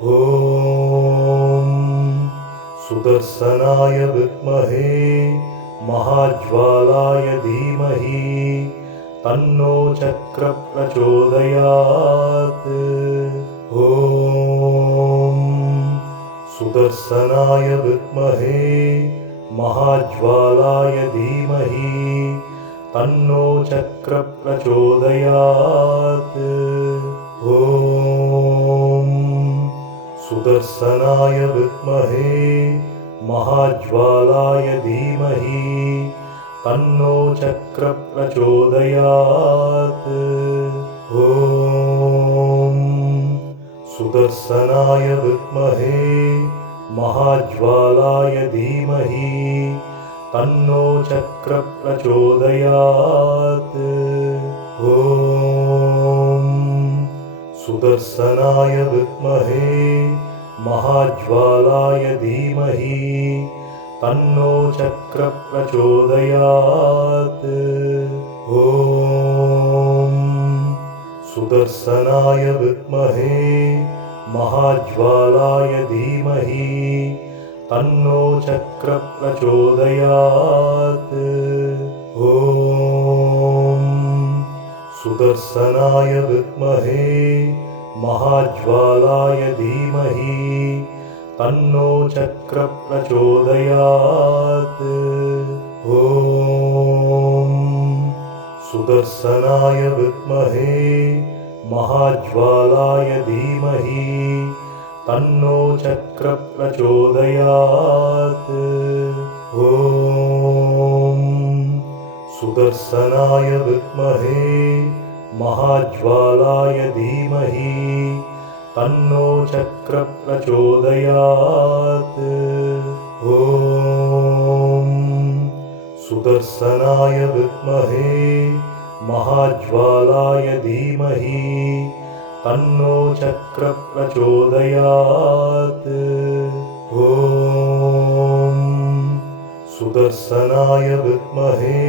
ॐ सुदर्शनाय विद्महे महाज्वालाय धीमहि तन्नो चक्रप्रचोदयात्। ॐ सुदर्शनाय विद्महे महाज्वालाय धीमहि तन्नो चक्रप्रचोदयात्। ॐ सुदर्शनाय विद्महे महाज्वालाय धीमहि तन्नो चक्रप्रचोदयात्। ॐ सुदर्शनाय विद्महे महाज्वालाय धीमहि तन्नो चक्रप्रचोदयात्। ॐ सुदर्शनाय विद्महे महाज्वालाय धीमहि तन्नो चक्रप्रचोदयात्। ॐ सुदर्शनाय विद्महे महाज्वालाय धीमहि तन्नो चक्रप्रचोदयात्। ॐ सुदर्शनाय विद्महे महाज्वालाय धीमहि तन्नो चक्रप्रचोदयात्। ॐ सुदर्शनाय विद्महे महाज्वालाय धीमहि तन्नो चक्रप्रचोदयात्। ॐ सुदर्शनाय विद्महे महाज्वालाय धीमहि तन्नो चक्रप्रचोदयात्। ॐ सुदर्शनाय विद्महे महाज्वालाय धीमहि तन्नो चक्रप्रचोदयात्। ॐ सुदर्शनाय विद्महे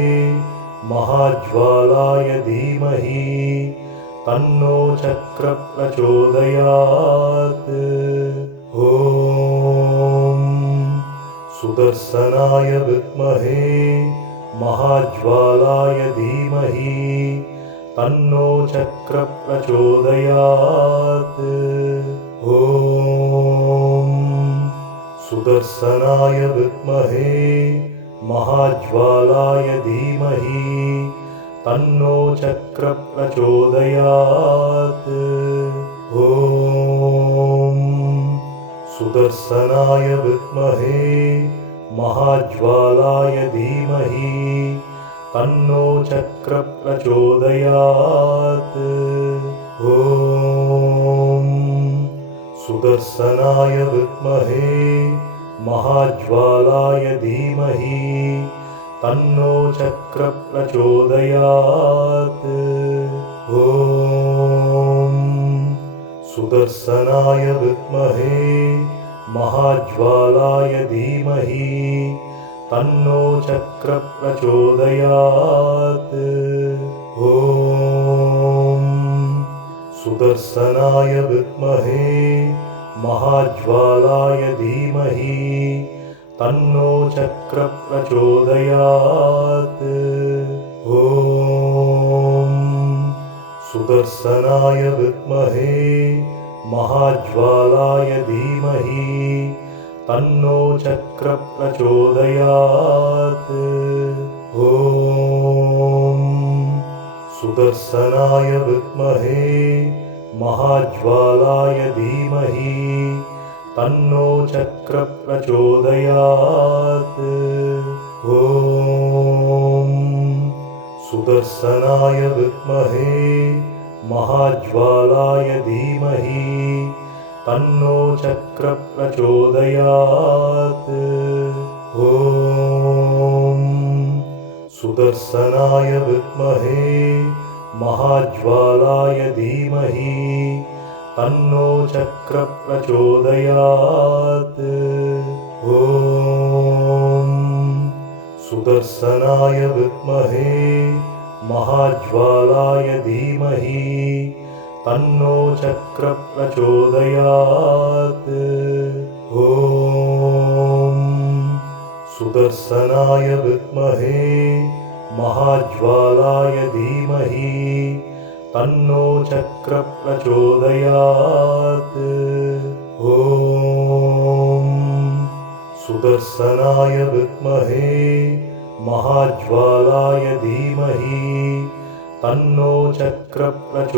महाज्वालाय धीमहि तन्नो चक्रप्रचोदयात्। ॐ सुदर्शनाय विद्महे महाज्वालाय धीमहि तन्नो चक्रप्रचोदयात्। ॐ सुदर्शनाय विद्महे महाज्वालाय धीमहि तन्नो चक्रप्रचोदयात्। ॐ सुदर्शनाय विद्महे महाज्वालाय धीमहि तन्नो चक्रप्रचोदयात्। सुदर्शनाय विद्महे महाज्वालाय धीमहि तन्नो चक्रप्रचोदयात्। ॐ सुदर्शनाय विद्महे महाज्वालाय धीमहि तन्नो चक्रप्रचोदयात्। ॐ सुदर्शनाय विद्महे महाज्वालाय धीमहि तन्नो चक्रप्रचोदयात्। ॐ सुदर्शनाय विद्महे महाज्वालाय धीमहि तन्नो चक्रप्रचोदयात्। ॐ सुदर्शनाय विद्महे महाज्वालाय धीमहि तन्नो चक्रप्रचोदयात्। ॐ सुदर्शनाय विद्महे महाज्वालाय धीमहि तन्नो चक्रप्रचोदयात्। ॐ सुदर्शनाय विद्महे महाज्वालाय धीमहि तन्नो चक्रप्रचोदयात्। ॐ सुदर्शनाय विद्महे महाज्वालाय धीमहि तन्नो चक्रप्रचोदयात्। ॐ सुदर्शनाय विद्महे महाज्वालाय धीमहि तन्नो चक्रप्रचोदयात्। ॐ सुदर्शनाय विद्महे महाज्वालाय धीमहि तन्नो चक्रप्रचोदयात्।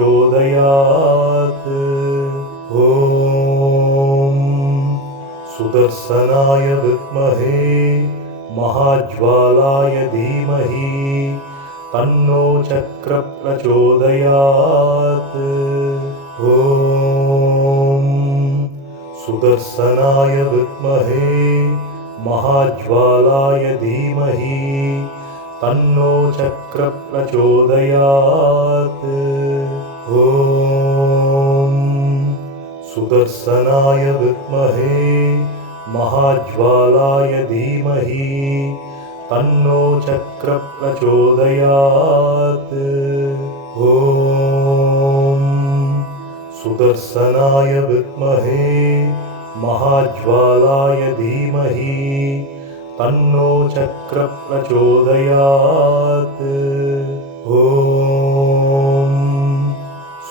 ॐ सुदर्शनाय विद्महे महाज्वालाय धीमहि तन्नो चक्रप्रचोदयात्। ॐ सुदर्शनाय विद्महे महाज्वालाय धीमहि तन्नो चक्रप्रचोदयात्। ॐ सुदर्शनाय विद्महे महाज्वालाय धीमहि तन्नो चक्रप्रचोदयात्। ॐ सुदर्शनाय विद्महे महाज्वालाय धीमहि तन्नो चक्रप्रचोदयात्। ॐ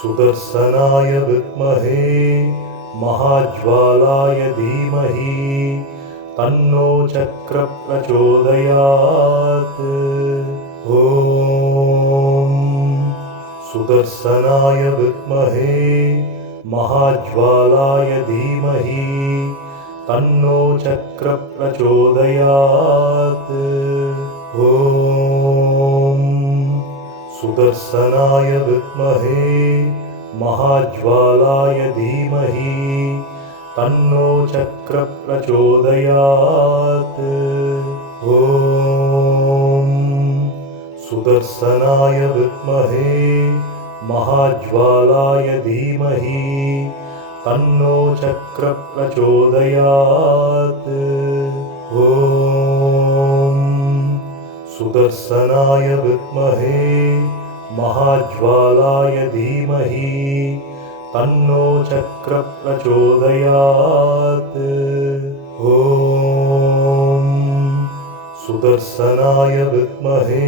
सुदर्शनाय विद्महे महाज्वालाय धीमहि तन्नो चक्रप्रचोदयात्। ॐ सुदर्शनाय विद्महे महाज्वालाय धीमहि तन्नो चक्रप्रचोदयात्। ॐ सुदर्शनाय विद्महे महाज्वालाय धीमहि तन्नो चक्रप्रचोदयात्। ॐ सुदर्शनाय विद्महे महाज्वालाय धीमहि तन्नो चक्रप्रचोदयात्। ॐ सुदर्शनाय विद्महे महाज्वालाय धीमहि तन्नो चक्रप्रचोदयात्। ॐ सुदर्शनाय विद्महे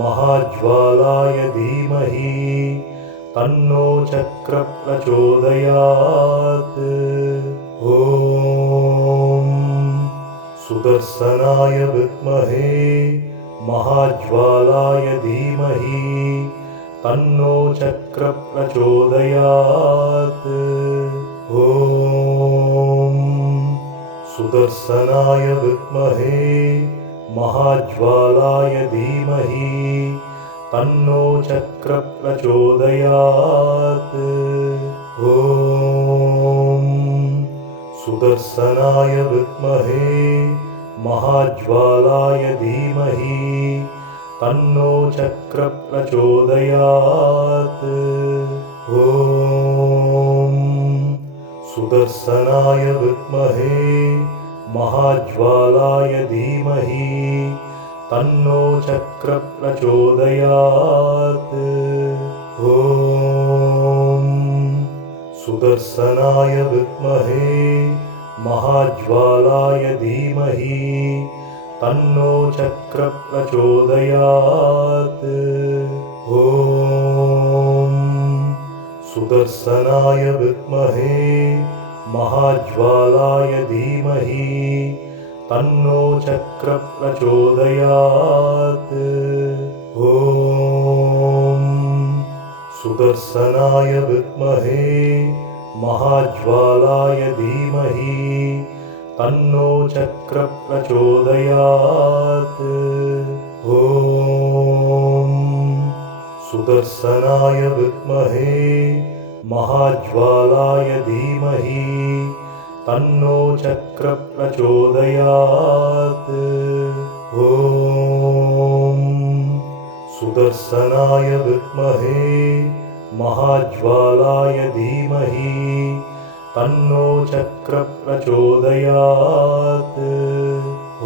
महाज्वालाय धीमहि तन्नो चक्रप्रचोदयात्। ॐ सुदर्शनाय विद्महे महाज्वालाय धीमहि तन्नो चक्रप्रचोदयात्। ॐ सुदर्शनाय विद्महे महाज्वालाय धीमहि तन्नो चक्रप्रचोदयात्। ॐ सुदर्शनाय विद्महे महाज्वालाय धीमहि तन्नो चक्रप्रचोदयात्। ॐ सुदर्शनाय विद्महे महाज्वालाय धीमहि तन्नो चक्रप्रचोदयात्। ॐ सुदर्शनाय विद्महे महाज्वालाय धीमहि तन्नो चक्रप्रचोदयात्। ॐ सुदर्शनाय विद्महे महाज्वालाय धीमहि तन्नो चक्रप्रचोदयात्। ॐ सुदर्शनाय विद्महे महाज्वालाय धीमहि तन्नो चक्रप्रचोदयात्। ॐ सुदर्शनाय विद्महे महाज्वालाय धीमहि तन्नो चक्रप्रचोदयात्। ॐ सुदर्शनाय विद्महे महाज्वालाय धीमहि तन्नो चक्रप्रचोदयात्।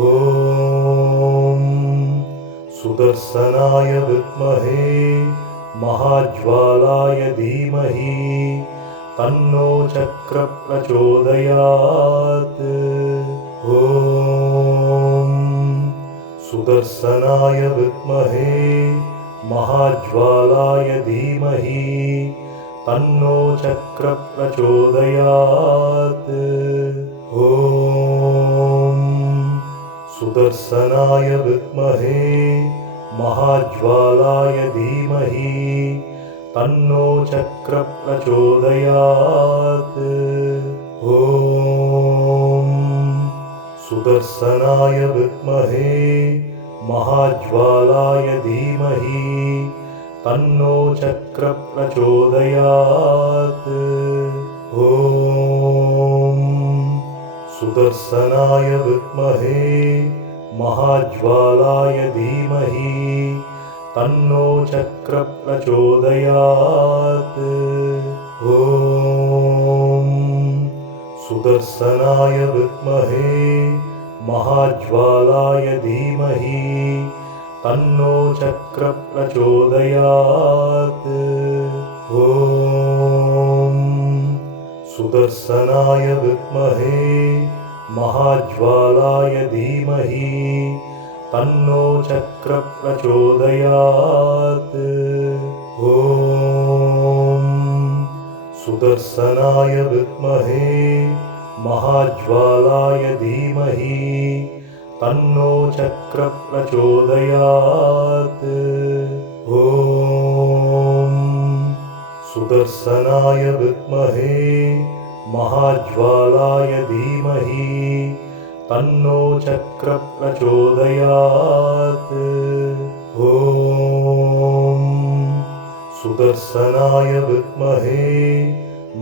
ॐ सुदर्शनाय विद्महे महाज्वालाय धीमहि तन्नो चक्र प्रचोदयात् ॐ सुदर्शनाय विद्महे महाज्वालाय धीमहि तन्नो चक्र प्रचोदयात् ॐ सुदर्शनाय विद्महे महाज्वालाय धीमहि तन्नो चक्र प्रचोदयात् ॐ सुदर्शनाय विद्महे महाज्वालाय धीमहि तन्नो चक्र प्रचोदयात् ॐ सुदर्शनाय विद्महे महाज्वालाय धीमहि तन्नो चक्र प्रचोदयात् ॐ सुदर्शनाय विद्महे महाज्वालाय धीमहि तन्नो चक्र प्रचोदयात् ॐ सुदर्शनाय विद्महे महाज्वालाय धीमहि तन्नो चक्र प्रचोदयात् ॐ सुदर्शनाय विद्महे महाज्वालाय धीमहि तन्नो चक्र प्रचोदयात् ॐ सुदर्शनाय विद्महे महाज्वालाय धीमहि तन्नो चक्र प्रचोदयात् ॐ सुदर्शनाय विद्महे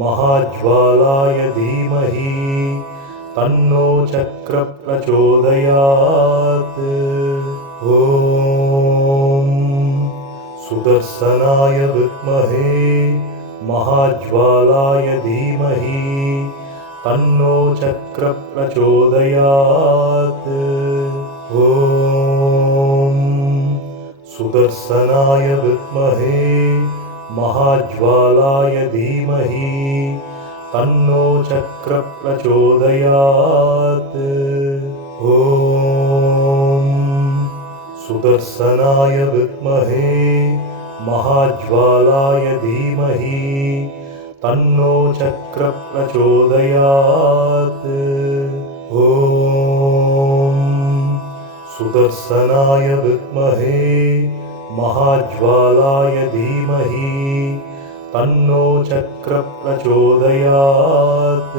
महाज्वालाय धीमहि तन्नो चक्र प्रचोदयात् ॐ सुदर्शनाय विद्महे महाज्वालाय धीमहि तन्नो चक्र प्रचोदयात् ॐ सुदर्शनाय विद्महे महाज्वालाय धीमहि तन्नो चक्र प्रचोदयात् ॐ सुदर्शनाय विद्महे महाज्वालाय धीमहि तन्नो चक्र प्रचोदयात् ॐ सुदर्शनाय विद्महे महाज्वालाय धीमहि तन्नो चक्र प्रचोदयात्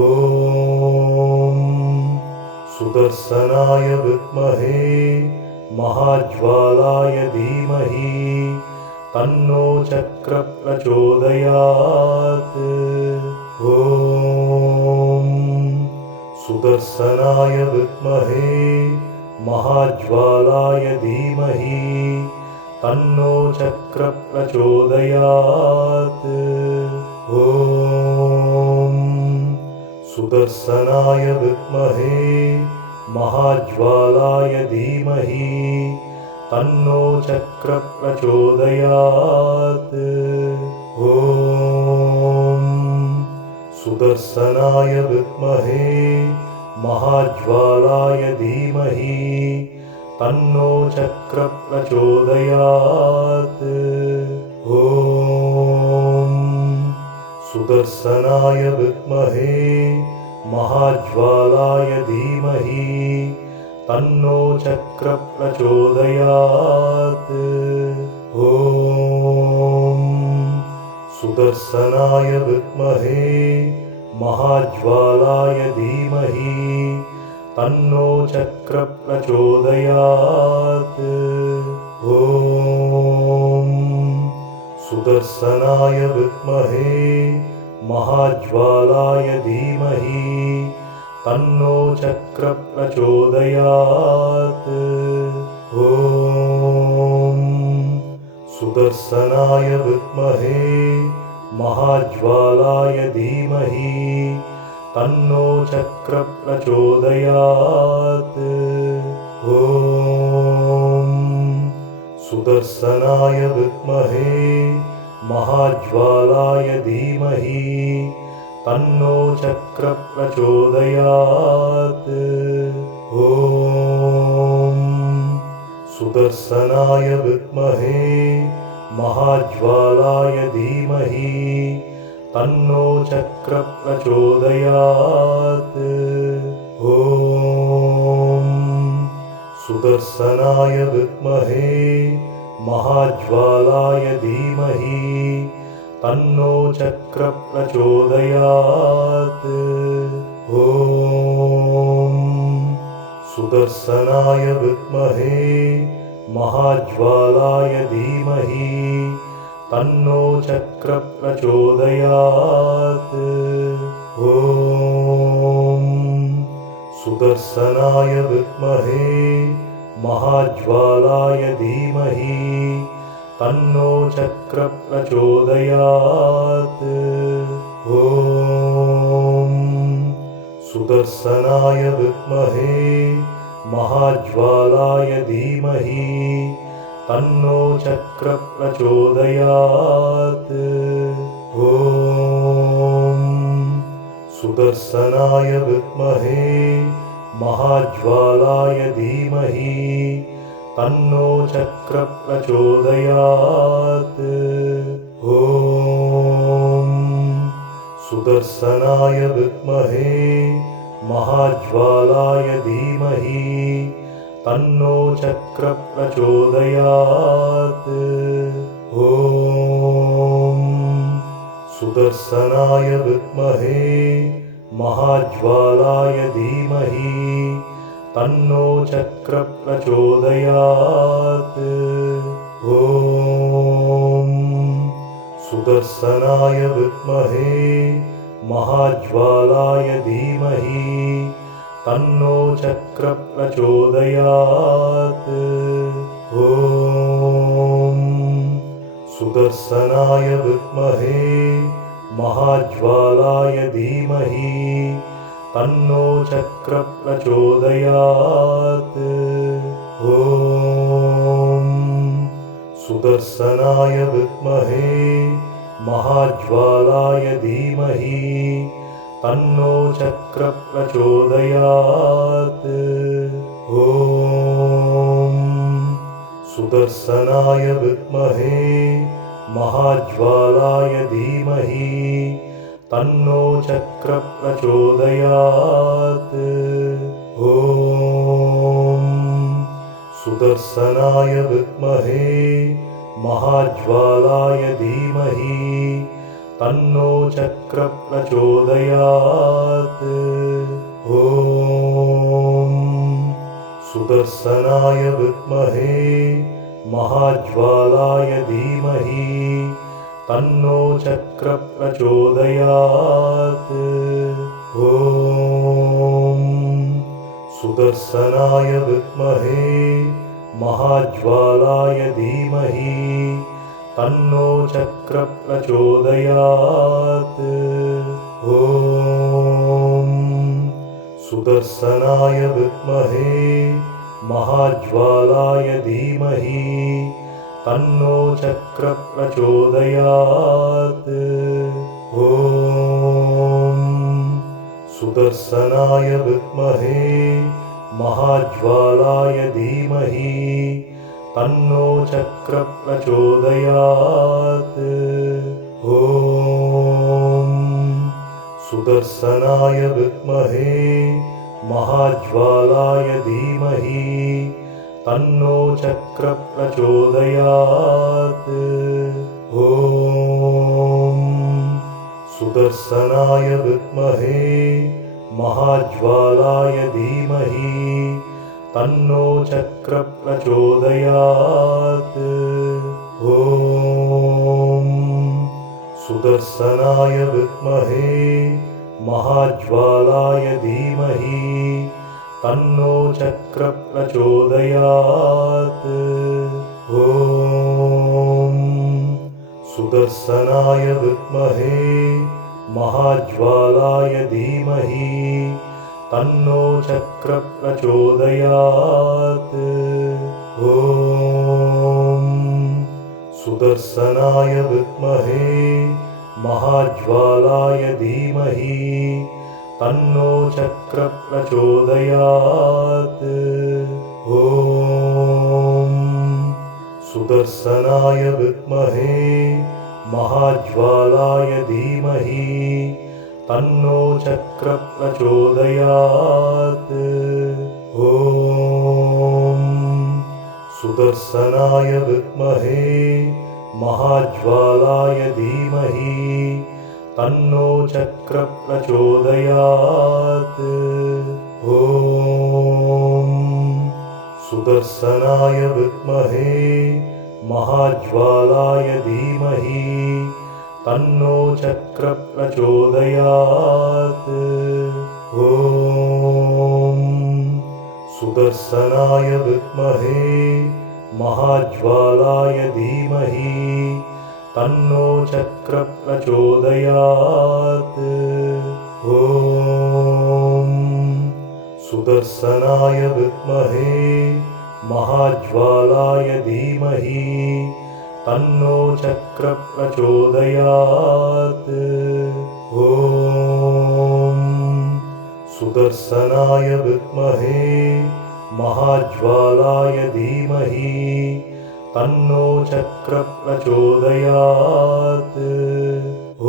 ॐ सुदर्शनाय विद्महे महाज्वालाय धीमहि तन्नो चक्र प्रचोदयात् ॐ सुदर्शनाय विद्महे महाज्वालाय धीमहि तन्नो चक्र प्रचोदयात् ॐ सुदर्शनाय विद्महे महाज्वालाय धीमहि तन्नो चक्र प्रचोदयात् ॐ सुदर्शनाय विद्महे महाज्वालाय धीमहि तन्नो चक्र प्रचोदयात् ॐ सुदर्शनाय विद्महे महाज्वालाय धीमहि तन्नो चक्र प्रचोदयात् ॐ सुदर्शनाय विद्महे महाज्वालाय धीमहि तन्नो चक्र प्रचोदयात् ॐ सुदर्शनाय विद्महे महाज्वालाय धीमहि तन्नो चक्र प्रचोदयात् ॐ सुदर्शनाय विद्महे महाज्वालाय धीमहि तन्नो चक्र प्रचोदयात् ॐ सुदर्शनाय विद्महे महाज्वालाय धीमहि तन्नो चक्रप्रचोदयात्। ॐ सुदर्शनाय विद्महे महाज्वालाय धीमहि तन्नो चक्रप्रचोदयात्। ॐ सुदर्शनाय विद्महे महाज्वालाय धीमहि तन्नो चक्रप्रचोदयात्। ॐ सुदर्शनाय विद्महे महाज्वालाय धीमहि तन्नो चक्रप्रचोदयात्। ॐ सुदर्शनाय विद्महे महाज्वालाय धीमहि तन्नो चक्रप्रचोदयात्। ॐ सुदर्शनाय विद्महे महाज्वालाय धीमहि तन्नो चक्रप्रचोदयात्। ॐ सुदर्शनाय विद्महे महाज्वालाय धीमहि तन्नो चक्रप्रचोदयात्। ॐ सुदर्शनाय विद्महे महाज्वालाय धीमहि तन्नो चक्रप्रचोदयात्। ॐ सुदर्शनाय विद्महे महाज्वालाय धीमहि तन्नो चक्रप्रचोदयात्। ॐ सुदर्शनाय विद्महे महाज्वालाय धीमहि तन्नो चक्रप्रचोदयात्। ॐ सुदर्शनाय विद्महे महाज्वालाय धीमहि तन्नो चक्रप्रचोदयात्। ॐ सुदर्शनाय विद्महे महाज्वालाय धीमहि तन्नो चक्रप्रचोदयात्। ॐ सुदर्शनाय विद्महे महाज्वालाय धीमहि तन्नो चक्रप्रचोदयात्। ॐ सुदर्शनाय विद्महे महाज्वालाय धीमहि तन्नो चक्रप्रचोदयात्। ॐ सुदर्शनाय विद्महे महाज्वालाय धीमहि तन्नो चक्रप्रचोदयात्। ॐ सुदर्शनाय विद्महे महाज्वालाय धीमहि तन्नो चक्रप्रचोदयात्। ॐ सुदर्शनाय विद्महे महाज्वालाय धीमहि तन्नो चक्रप्रचोदयात्। ॐ सुदर्शनाय विद्महे महाज्वालाय धीमहि तन्नो चक्रप्रचोदयात्। ॐ सुदर्शनाय विद्महे महाज्वालाय धीमहि तन्नो चक्रप्रचोदयात्। ॐ सुदर्शनाय विद्महे महाज्वालाय धीमहि तन्नो चक्रप्रचोदयात्। ॐ सुदर्शनाय विद्महे महाज्वालाय धीमहि तन्नो चक्रप्रचोदयात्। ॐ सुदर्शनाय विद्महे महाज्वालाय धीमहि तन्नो चक्रप्रचोदयात्। ॐ सुदर्शनाय विद्महे महाज्वालाय धीमहि तन्नो चक्रप्रचोदयात्। ॐ सुदर्शनाय विद्महे महाज्वालाय धीमहि तन्नो चक्रप्रचोदयात्। ॐ सुदर्शनाय विद्महे महाज्वालाय धीमहि तन्नो चक्रप्रचोदयात्। ॐ सुदर्शनाय विद्महे महाज्वालाय धीमहि तन्नो चक्रप्रचोदयात्। ॐ सुदर्शनाय विद्महे महाज्वालाय धीमहि तन्नो चक्रप्रचोदयात्। ॐ सुदर्शनाय विद्महे महाज्वालाय धीमहि तन्नो चक्रप्रचोदयात्। ॐ सुदर्शनाय विद्महे महाज्वालाय धीमहि तन्नो चक्रप्रचोदयात्।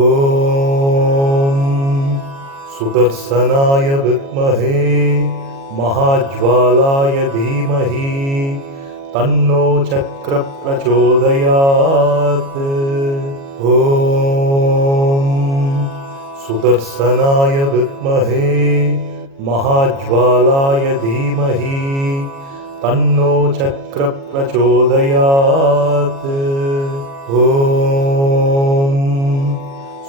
ॐ सुदर्शनाय विद्महे महाज्वालाय धीमहि तन्नो चक्रप्रचोदयात्। ॐ सुदर्शनाय विद्महे महाज्वालाय धीमहि तन्नो चक्रप्रचोदयात्। ॐ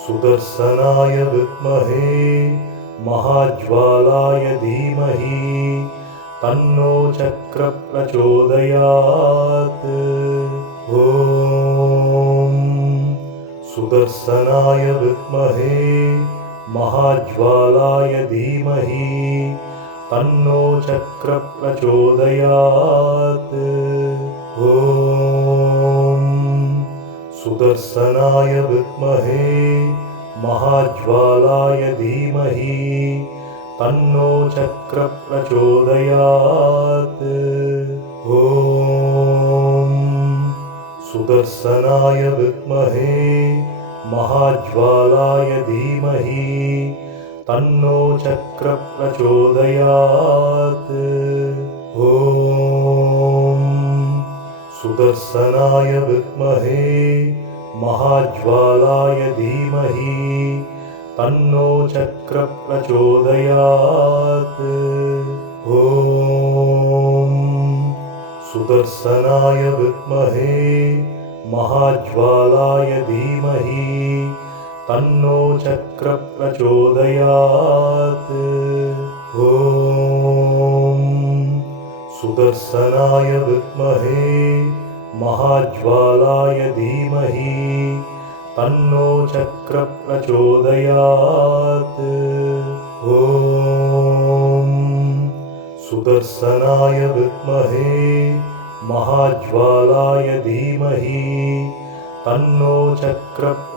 सुदर्शनाय विद्महे महाज्वालाय धीमहि तन्नो चक्रप्रचोदयात्। ॐ सुदर्शनाय विद्महे महाज्वालाय धीमहि तन्नो चक्रप्रचोदयात्। ॐ सुदर्शनाय विद्महे महाज्वालाय धीमहि तन्नो चक्रप्रचोदयात्। ॐ सुदर्शनाय विद्महे महाज्वालाय धीमहि तन्नो चक्रप्रचोदयात्। ॐ सुदर्शनाय विद्महे महाज्वालाय धीमहि तन्नो चक्रप्रचोदयात्। ॐ सुदर्शनाय विद्महे महाज्वालाय धीमहि तन्नो चक्रप्रचोदयात्। ॐ सुदर्शनाय विद्महे महाज्वालाय धीमहि तन्नो चक्रप्रचोदयात्। ॐ सुदर्शनाय विद्महे महाज्वालाय धीमहि तन्नो चक्रप्रचोदयात्।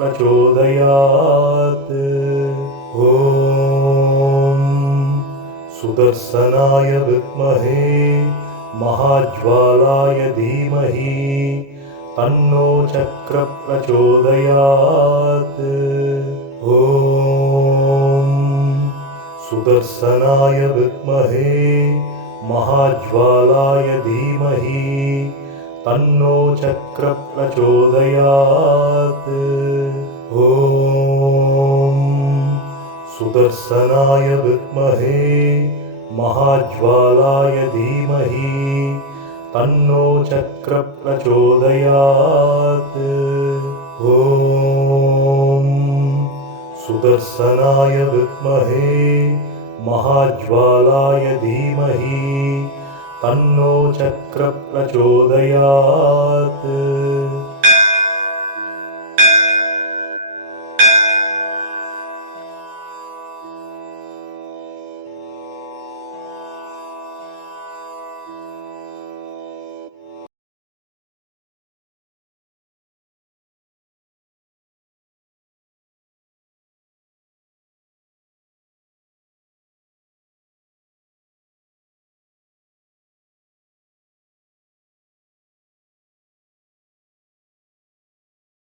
ॐ सुदर्शनाय विद्महे महाज्वालाय धीमहि तन्नो चक्रप्रचोदयात्। ॐ सुदर्शनाय विद्महे महाज्वालाय धीमहि तन्नो चक्रप्रचोदयात्। ॐ सुदर्शनाय विद्महे महाज्वालाय धीमहि तन्नो चक्रप्रचोदयात्। ॐ सुदर्शनाय विद्महे महाज्वालाय धीमहि तन्नो चक्रप्रचोदयात्